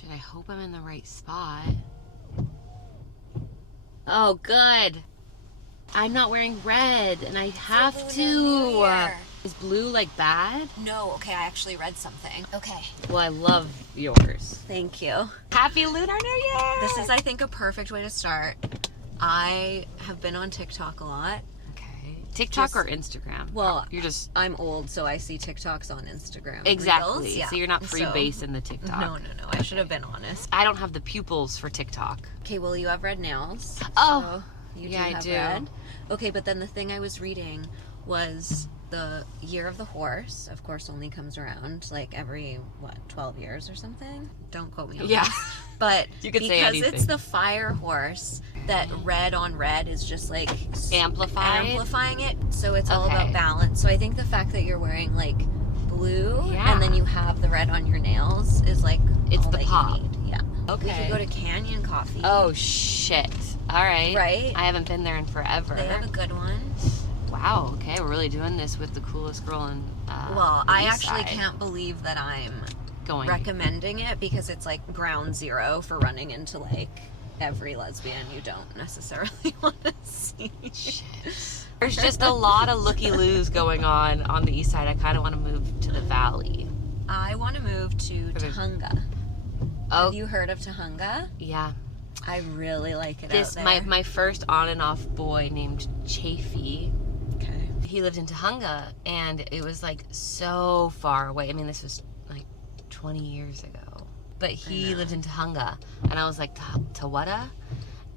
Shit, I hope I'm in the right spot. Oh, good. I'm not wearing red, and I have to. Is blue, like, bad? No, okay, I actually read something. Okay. Well, I love yours. Thank you. Happy Lunar New Year! This is, I think, a perfect way to start. I have been on TikTok a lot. Okay. TikTok or Instagram? Well, you're just... I'm old, so I see TikToks on Instagram. Exactly. Reels. Yeah. So you're not freebase in the TikTok. No. I should have been honest. I don't have the pupils for TikTok. Okay, well, you have red nails. Oh, so you yeah, do have I do. red. Okay, but then the thing I was reading was the year of the horse, of course, only comes around like every 12 years or something. Don't quote me on Yeah. this. But You could say because anything. it's the fire horse, that red on red is just like amplifying it, so it's all about balance. So I think the fact that you're wearing like blue and then you have the red on your nails is like it's all the that pop. you need. Yeah. Okay. We could go to Canyon Coffee. Oh shit. All right. Right? I haven't been there in forever. They have a good one. Wow, okay, we're really doing this with the coolest girl in well, the I East actually Side. can't believe that I'm Going recommending it, because it's like ground zero for running into like every lesbian you don't necessarily want to see. Shit. There's just a lot of looky-loos going on the East Side. I kind of want to move to the Valley. I want to move to Tahunga. Oh, Have you heard of Tahunga? yeah. I really like it out there. My first on and off boy named Chafee. Okay. He lived in Tahunga, and it was like so far away. I mean, this was like 20 years ago. But he lived in Tahunga, and I was like, Tawada?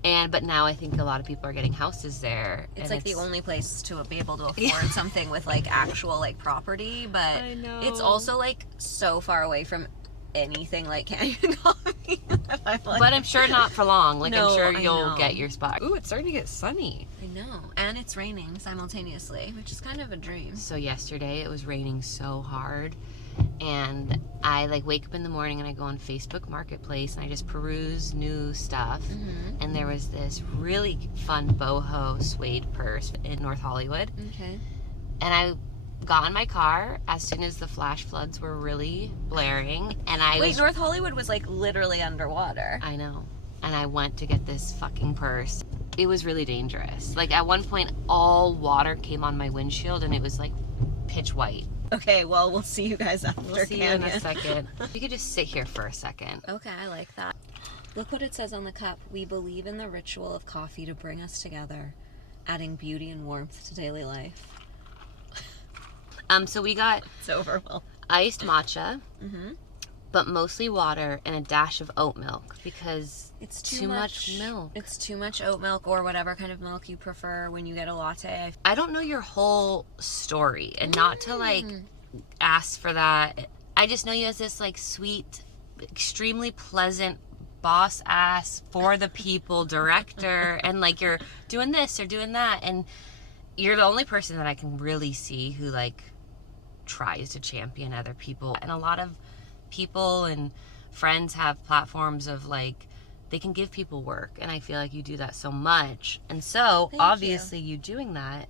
But now I think a lot of people are getting houses there. It's like the only place to be able to afford something with like actual like property, but I know. it's also like so far away from anything like Canyon Coffee. But I'm sure not for long. Like, No, I'm sure I you'll know. get your spot. Ooh, it's starting to get sunny. I know. And it's raining simultaneously, which is kind of a dream. So yesterday it was raining so hard, and I like wake up in the morning and I go on Facebook Marketplace and I just peruse new stuff. Mm-hmm. And there was this really fun boho suede purse in North Hollywood. Okay. And I got in my car as soon as the flash floods were really blaring, and North Hollywood was like literally underwater. I know. And I went to get this fucking purse. It was really dangerous. Like, at one point, all water came on my windshield, and it was like pitch white. Okay, well, we'll see you guys after We'll see Canyon. you in a second. You could just sit here for a second. Okay, I like that. Look what it says on the cup. We believe in the ritual of coffee to bring us together, adding beauty and warmth to daily life. So we got It's overwhelming. iced matcha, Mm-hmm. but mostly water and a dash of oat milk, because It's too much milk. It's too much oat milk, or whatever kind of milk you prefer when you get a latte. I don't know your whole story, and not to like ask for that. I just know you as this like sweet, extremely pleasant boss ass for the people director, and like you're doing this or doing that, and you're the only person that I can really see who like tries to champion other people. And a lot of people and friends have platforms of like, they can give people work, and I feel like you do that so much. And so obviously you doing that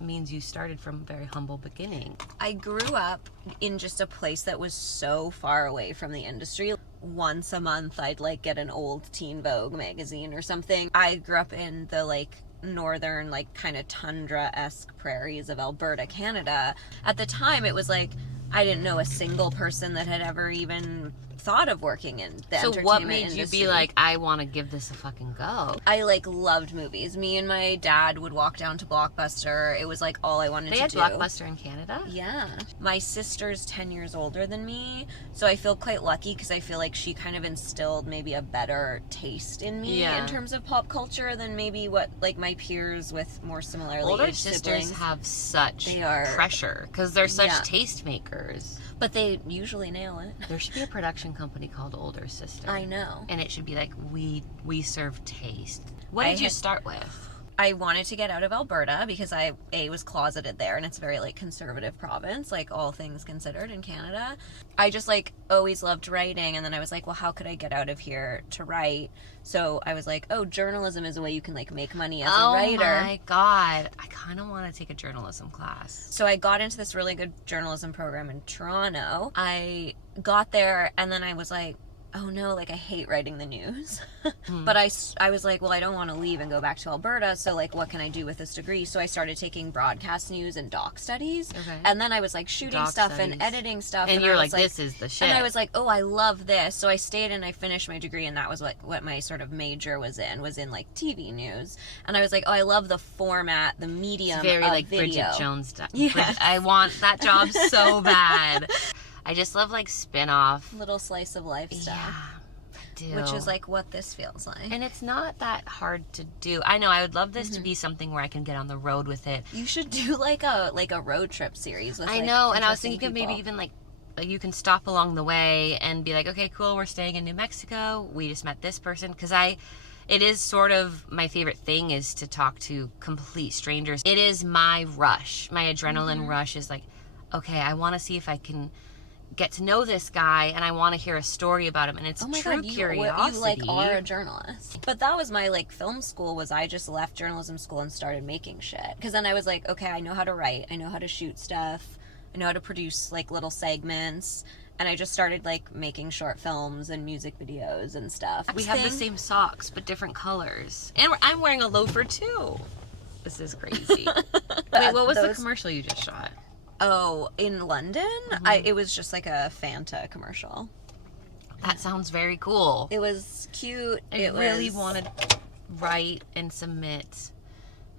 means you started from a very humble beginning. I grew up in just a place that was so far away from the industry. Once a month I'd like get an old Teen Vogue magazine or something. I grew up in the like northern, like kind of tundra-esque prairies of Alberta, Canada. At the time it was like I didn't know a single person that had ever even thought of working in the entertainment industry. So what made you be like, I want to give this a fucking go? I like loved movies. Me and my dad would walk down to Blockbuster. It was like all I wanted to do. They had Blockbuster in Canada? Yeah. My sister's 10 years older than me, so I feel quite lucky because I feel like she kind of instilled maybe a better taste in me in terms of pop culture than maybe what like my peers with more similarly Older aged sisters siblings have such They are- pressure because they're such taste makers. But they usually nail it. There should be a production company called Older Sister. I know. And it should be like, we serve taste. What did you start with? I wanted to get out of Alberta because I was closeted there, and it's a very like conservative province, like all things considered in Canada. I just like always loved writing, and then I was like, well, how could I get out of here to write? So I was like, oh, journalism is a way you can like make money as a writer. Oh my god, I kind of want to take a journalism class. So I got into this really good journalism program in Toronto. I got there, and then I was like, oh no, like I hate writing the news. But I was like, well, I don't want to leave and go back to Alberta, so like what can I do with this degree? So I started taking broadcast news and doc studies. Okay. And then I was like shooting Doc stuff studies. and editing stuff. And I you're was like, this is the shit. And I was like, oh, I love this. So I stayed and I finished my degree, and that was what my sort of major was in like TV news. And I was like, oh, I love the format, the medium, it's very of like video. Bridget Jones stuff. Yes. I want that job so bad. I just love like spin-off. Little slice of life stuff. Yeah, I do. Which is like what this feels like. And it's not that hard to do. I know, I would love this to be something where I can get on the road with it. You should do like a road trip series with, I know, and I was thinking of maybe even like you can stop along the way and be like, okay, cool, we're staying in New Mexico. We just met this person. Because it is sort of my favorite thing is to talk to complete strangers. It is my rush. My adrenaline rush is like, okay, I want to see if I can get to know this guy, and I want to hear a story about him, and it's true curiosity. You like are a journalist. But that was my like film school, was I just left journalism school and started making shit. Because then I was like, okay, I know how to write, I know how to shoot stuff, I know how to produce like little segments, and I just started like making short films and music videos and stuff. We have the same socks but different colors, and I'm wearing a loafer too. This is crazy. Wait, what was the commercial you just shot? Oh, in London? It was just like a Fanta commercial. That sounds very cool. It was cute. I really want to write and submit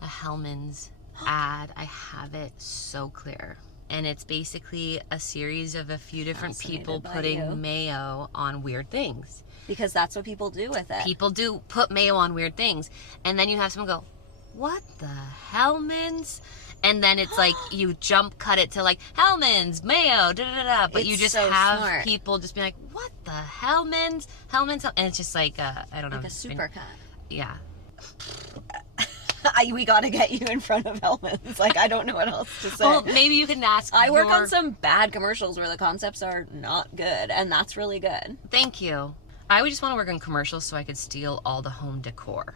a Hellmann's ad. I have it so clear. And it's basically a series of a few different people putting mayo on weird things. Because that's what people do with it. People do put mayo on weird things. And then you have someone go, what the Hellmann's? And then it's like you jump cut it to like Hellmann's, mayo, da-da-da-da. But you just so have smart. People just be like, what the Hellmann's? Hellmann's? And it's just like, I don't know. Like a supercut. Yeah. We gotta get you in front of Hellmann's. Like, I don't know what else to say. Well, maybe you can ask. I work on some bad commercials where the concepts are not good, and that's really good. Thank you. I would just want to work on commercials so I could steal all the home decor.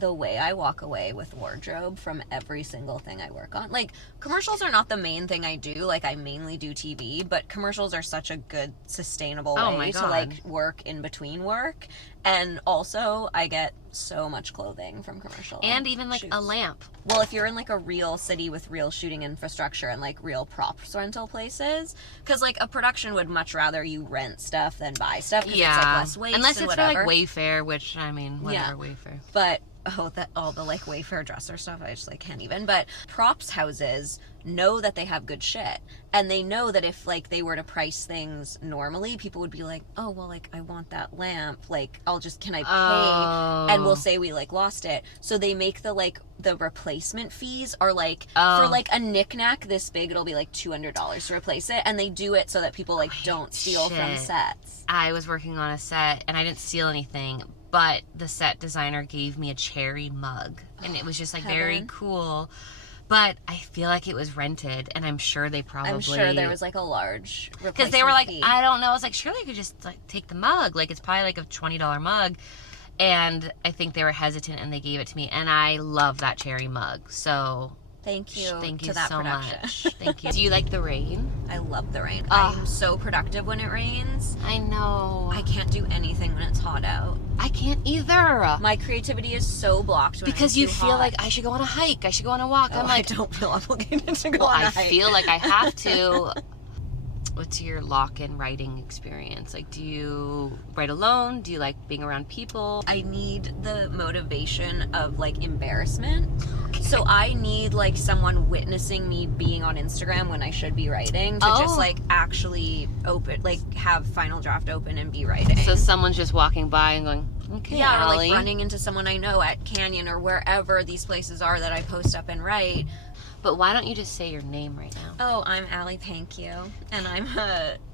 The way I walk away with wardrobe from every single thing I work on. Like, commercials are not the main thing I do. Like, I mainly do TV, but commercials are such a good, sustainable way to, like, work in between work. And also, I get so much clothing from commercials. And even, like, a lamp. Well, if you're in, like, a real city with real shooting infrastructure and, like, real props rental places, because, like, a production would much rather you rent stuff than buy stuff, because it's, like, less waste. Unless and it's whatever. for, like, Wayfair, which, I mean, whatever, Wayfair. But all the like Wayfair dresser stuff, I just like can't even. But props houses know that they have good shit, and they know that if like they were to price things normally, people would be like, oh well, like I want that lamp, like can I pay? And we'll say we like lost it, so they make the replacement fees are like for like a knickknack this big, it'll be like $200 to replace it, and they do it so that people like don't steal from sets. I was working on a set and I didn't steal anything, but the set designer gave me a cherry mug, and it was just like very cool. But I feel like it was rented, and I'm sure they probably... I'm sure there was like a large replacement because they were like, fee. I don't know. I was like, surely I could just like take the mug. Like it's probably like a $20 mug. And I think they were hesitant, and they gave it to me, and I love that cherry mug. So thank you to that so production. Much. Thank you. Do you like the rain? I love the rain. I'm so productive when it rains. I know. I can't do anything when it's hot out. I can't either. My creativity is so blocked when because it's you too feel hot. like I should go on a hike. I should go on a walk. I'm like, I don't feel obligated to go on a hike. I feel like I have to. What's your lock-in writing experience? Like, do you write alone? Do you like being around people? I need the motivation of, like, embarrassment. So I need, like, someone witnessing me being on Instagram when I should be writing to just, like, actually open, like, have Final Draft open and be writing. So someone's just walking by and going, okay, yeah, Ally. or, like, running into someone I know at Canyon or wherever these places are that I post up and write. But why don't you just say your name right now? Oh, I'm Ally Pinkiw, and I'm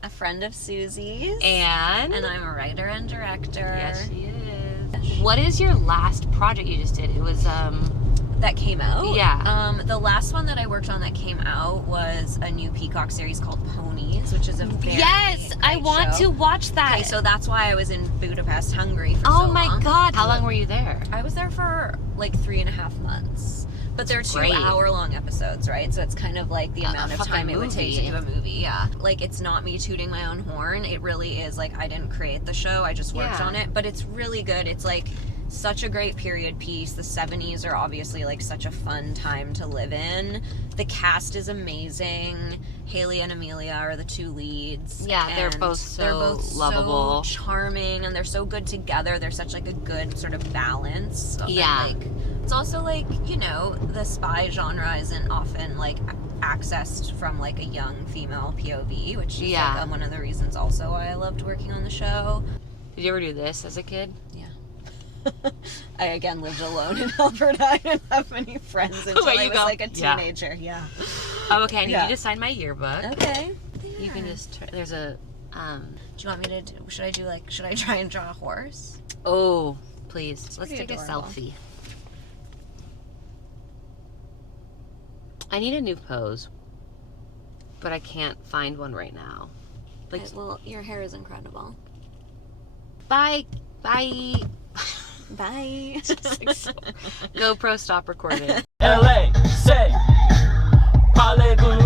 a friend of Suzie's. And I'm a writer and director. Yes, she is. What is your last project you just did? It was, that came out? Yeah. The last one that I worked on that came out was a new Peacock series called Ponies, which is a very Yes, I want to watch that. Okay, so that's why I was in Budapest, Hungary for so long. Oh my long. God. How long were you there? I was there for like 3.5 months. But they're great. 2-hour-long episodes, right? So it's kind of like the amount of fucking time it would take to movie. do a movie, yeah. Like, it's not me tooting my own horn. It really is, like, I didn't create the show. I just worked Yeah. on it. But it's really good. It's, like, such a great period piece. The 70s are obviously, like, such a fun time to live in. The cast is amazing. Haley and Amelia are the two leads. Yeah, they're and both so lovable. so charming, and they're so good together. They're such, like, a good sort of balance. Yeah. And, like, it's also, like, you know, the spy genre isn't often, like, accessed from, like, a young female POV, which is, Yeah. like, one of the reasons also why I loved working on the show. Did you ever do this as a kid? Yeah. I, again, lived alone in Alberta. I didn't have many friends until Where I you was, go? like, a Yeah. teenager. Yeah. Oh, okay. I need Yeah. you to sign my yearbook. Okay. You can just, there's a, Do you want me to do, should I try and draw a horse? oh, please. Let's pretty take adorable. a selfie. I need a new pose, but I can't find one right now. Like, Well, your hair is incredible. bye. Bye. Bye. GoPro, stop recording. LA, say, parlez-vous